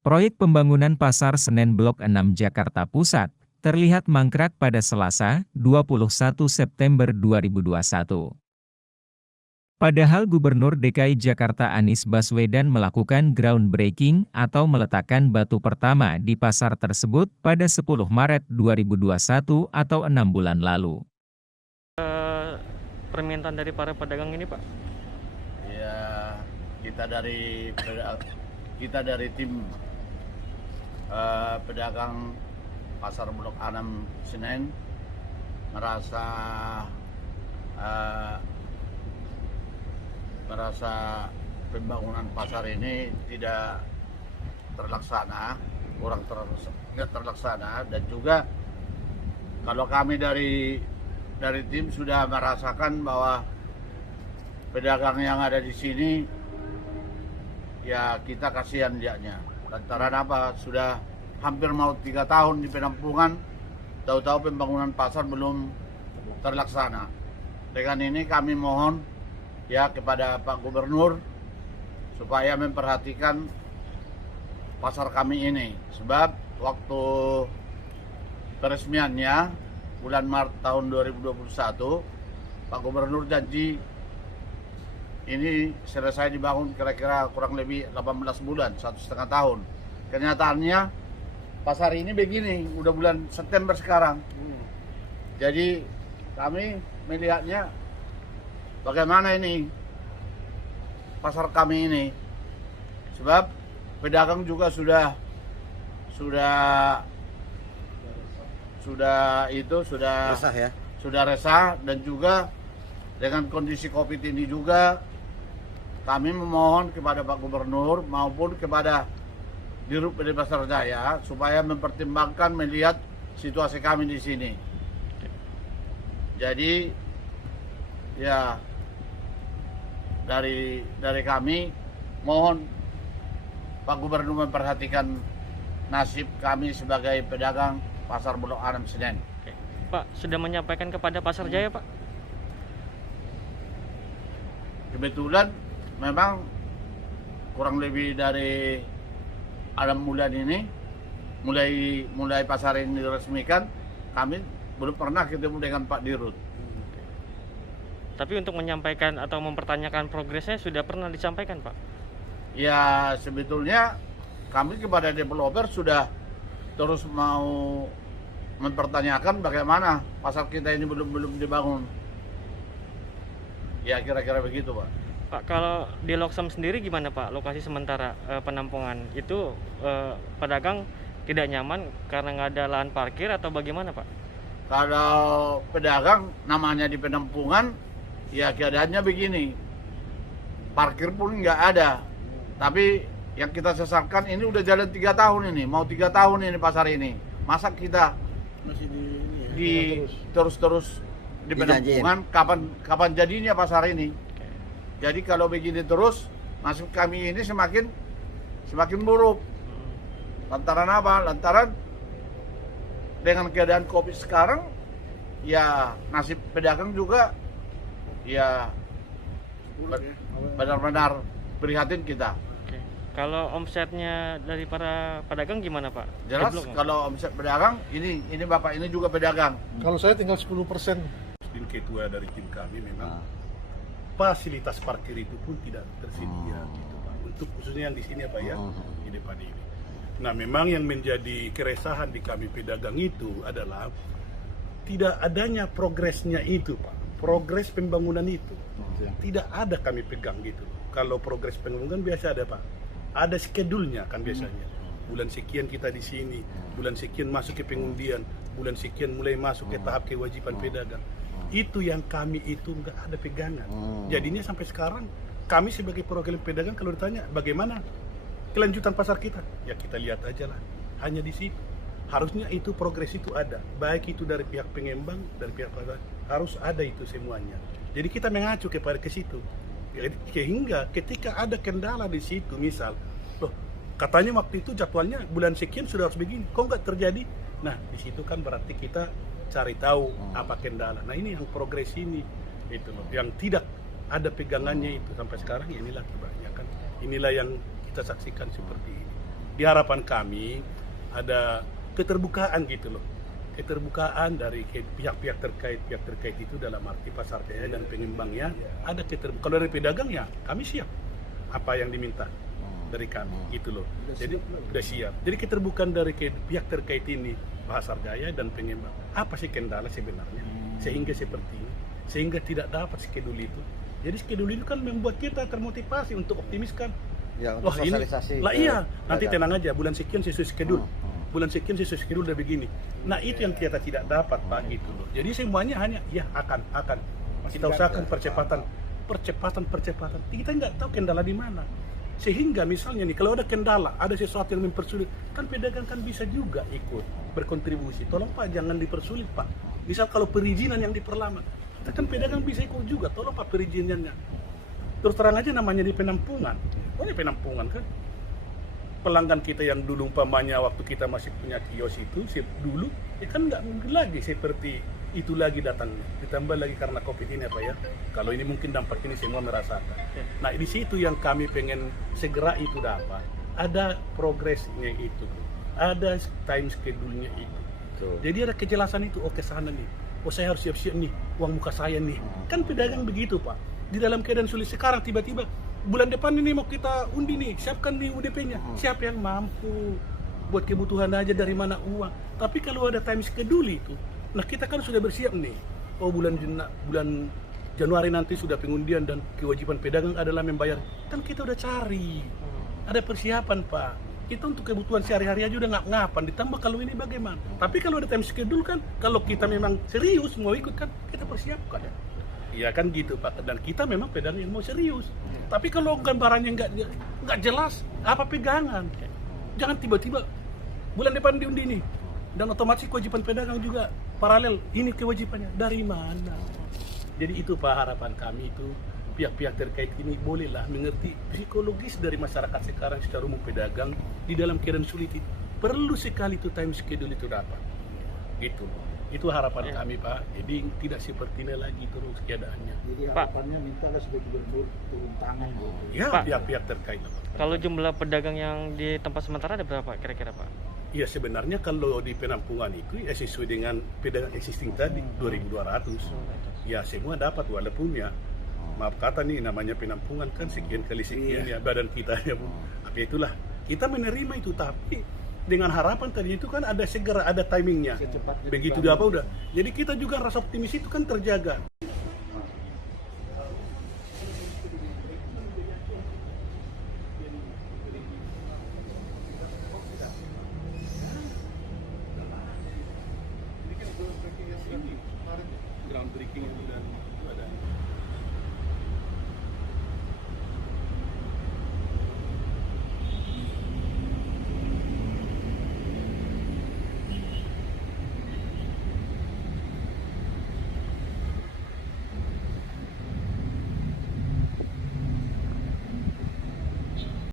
Proyek pembangunan Pasar Senen Blok 6 Jakarta Pusat terlihat mangkrak pada Selasa, 21 September 2021. Padahal Gubernur DKI Jakarta Anies Baswedan melakukan groundbreaking atau meletakkan batu pertama di pasar tersebut pada 10 Maret 2021 atau 6 bulan lalu. Permintaan dari para pedagang ini, Pak? Ya, kita dari tim pedagang Pasar Blok 6 Senen merasa pembangunan pasar ini tidak terlaksana, nggak terlaksana, dan juga kalau kami dari tim sudah merasakan bahwa pedagang yang ada di sini ya kita kasihan lihatnya. Lantaran apa? Sudah hampir mau 3 tahun di penampungan, tahu-tahu pembangunan pasar belum terlaksana. Dengan ini kami mohon ya kepada Pak Gubernur supaya memperhatikan pasar kami ini, sebab waktu peresmiannya bulan Maret tahun 2021 Pak Gubernur janji ini selesai dibangun kira-kira kurang lebih 18 bulan, 1,5 tahun. Kenyataannya pasar ini begini, udah bulan September sekarang. Jadi kami melihatnya bagaimana ini pasar kami ini, sebab pedagang juga sudah resah ya. Sudah resah, dan juga dengan kondisi Covid ini juga kami memohon kepada Pak Gubernur maupun kepada Dirut PD Pasar Jaya supaya mempertimbangkan melihat situasi kami di sini. Jadi ya dari kami mohon Pak Gubernur memperhatikan nasib kami sebagai pedagang Pasar Blok 6 Senen. Pak, sudah menyampaikan kepada Pasar Jaya, Pak? Kebetulan memang kurang lebih dari 6 bulan ini mulai pasar ini diresmikan, kami belum pernah ketemu dengan Pak Dirut. Tapi untuk menyampaikan atau mempertanyakan progresnya sudah pernah disampaikan, Pak? Ya, sebetulnya kami kepada developer sudah terus mau mempertanyakan bagaimana pasar kita ini belum dibangun. Ya, kira-kira begitu, Pak. Pak, kalau di Loksem sendiri gimana, Pak? Lokasi sementara penampungan itu pedagang tidak nyaman karena nggak ada lahan parkir atau bagaimana, Pak? Kalau pedagang namanya di penampungan, ya keadaannya begini, parkir pun nggak ada. Tapi yang kita sesalkan ini udah jalan 3 tahun ini, mau 3 tahun ini pasar ini. Masa kita Masih terus di penampungan, kapan jadinya pasar ini? Jadi kalau begini terus, nasib kami ini semakin buruk. Lantaran apa? Lantaran dengan keadaan Covid sekarang, ya nasib pedagang juga ya benar-benar prihatin kita. Kalau omsetnya dari para pedagang gimana, Pak? Jelas kalau omset pedagang, ini Bapak ini juga pedagang. Kalau saya tinggal 10%. Din ketua dari tim kami memang fasilitas parkir itu pun tidak tersedia gitu, Pak. Untuk khususnya yang di sini Pak ya, di depan ini. Nah, memang yang menjadi keresahan di kami pedagang itu adalah tidak adanya progresnya itu, Pak. Progres pembangunan itu tidak ada kami pegang gitu. Kalau progres pembangunan biasa ada, Pak. Ada schedule-nya kan biasanya. Bulan sekian kita di sini, bulan sekian masuk ke pengundian, bulan sekian mulai masuk ke tahap kewajiban pedagang. Itu yang kami itu nggak ada pegangan. Jadinya sampai sekarang kami sebagai perwakilan pedagang kalau ditanya bagaimana kelanjutan pasar kita, ya kita lihat aja lah. Hanya di situ. Harusnya itu progres itu ada, baik itu dari pihak pengembang, dari pihak pasar, harus ada itu semuanya. Jadi kita mengacu kepada ke situ. Sehingga ketika ada kendala di situ, misal, loh katanya waktu itu jadwalnya bulan sekian sudah harus begini, kok nggak terjadi? Nah di situ kan berarti kita cari tahu apa kendala. Nah ini yang progres ini itu loh, yang tidak ada pegangannya itu sampai sekarang. Inilah kebanyakan, inilah yang kita saksikan seperti ini. Di harapan kami ada keterbukaan gitu loh. Keterbukaan dari pihak-pihak terkait itu dalam arti pasar jaya dan pengembangnya ada keterbukaan. Kalau dari pedagang ya kami siap apa yang diminta dari kami gitu loh. Jadi udah siap. Jadi keterbukaan dari pihak terkait ini pasar jaya dan pengembang. Apa sih kendala sebenarnya sehingga seperti ini? Sehingga tidak dapat skedul itu. Jadi skedul itu kan membuat kita termotivasi untuk optimiskan. Ya, untuk sosialisasi. Lah iya, nanti tenang aja, bulan sekian sesuai skedul. Bulan sekian sesuai skedul udah begini. Nah itu yang kita tidak dapat Pak gitu loh. Jadi semuanya hanya ya akan kita usahakan percepatan. Kita nggak tahu kendala di mana. Sehingga misalnya nih kalau ada kendala, ada sesuatu yang mempersulit, kan pedagang kan bisa juga ikut berkontribusi. Tolong Pak jangan dipersulit Pak. Misal kalau perizinan yang diperlama, kita kan pedagang bisa ikut juga. Tolong Pak perizinannya. Terus terang aja namanya di penampungan. Oh ini penampungan kan. Pelanggan kita yang dulu umpamanya waktu kita masih punya kios itu dulu ya kan nggak mungkin lagi seperti itu lagi datangnya, ditambah lagi karena COVID ini apa ya, kalau ini mungkin dampak ini semua merasakan. Nah di situ yang kami pengen segera itu dapat, ada progresnya itu, ada time schedule-nya itu. Jadi ada kejelasan itu, oke sana nih, oh saya harus siap-siap nih, uang muka saya nih, kan pedagang begitu Pak, di dalam keadaan sulit sekarang tiba-tiba bulan depan ini mau kita undi nih, siapkan nih UDP-nya. Siapa yang mampu buat kebutuhan aja dari mana uang. Tapi kalau ada time schedule itu, nah kita kan sudah bersiap nih. Oh bulan Januari nanti sudah pengundian dan kewajiban pedagang adalah membayar. Kan kita udah cari. Ada persiapan Pak. Kita untuk kebutuhan sehari-hari aja udah ngap-ngapan. Ditambah kalau ini bagaimana. Tapi kalau ada time schedule kan, kalau kita memang serius mau ikut kan, kita persiapkan ya. Iya kan gitu Pak, dan kita memang pedagang yang mau serius. Tapi kalau gambarannya nggak jelas, apa pegangan? Jangan tiba-tiba bulan depan diundi nih, dan otomatis kewajiban pedagang juga paralel. Ini kewajibannya dari mana? Jadi itu Pak harapan kami itu pihak-pihak terkait ini bolehlah mengerti psikologis dari masyarakat sekarang secara umum pedagang di dalam keadaan sulit itu. Perlu sekali itu time schedule itu dapat. Gitu. Itu harapan kami Pak, jadi tidak seperti ini lagi terus keadaannya. Jadi harapannya mintalah sebagai gubernur turun tangan gitu. Ya, Pak, pihak-pihak terkait. Kalau jumlah pedagang yang di tempat sementara ada berapa kira-kira Pak? Ya sebenarnya kalau di penampungan itu ya sesuai dengan pedagang existing tadi 2.200. Ya semua dapat walaupun ya maaf kata nih namanya penampungan kan sekian kali sekian ya badan kita ya Bu. Tapi itulah kita menerima itu tapi dengan harapan tadi itu kan ada segera ada timingnya. Begitu udah apa udah. Jadi kita juga rasa optimis itu kan terjaga. Groundbreaking itu dan ada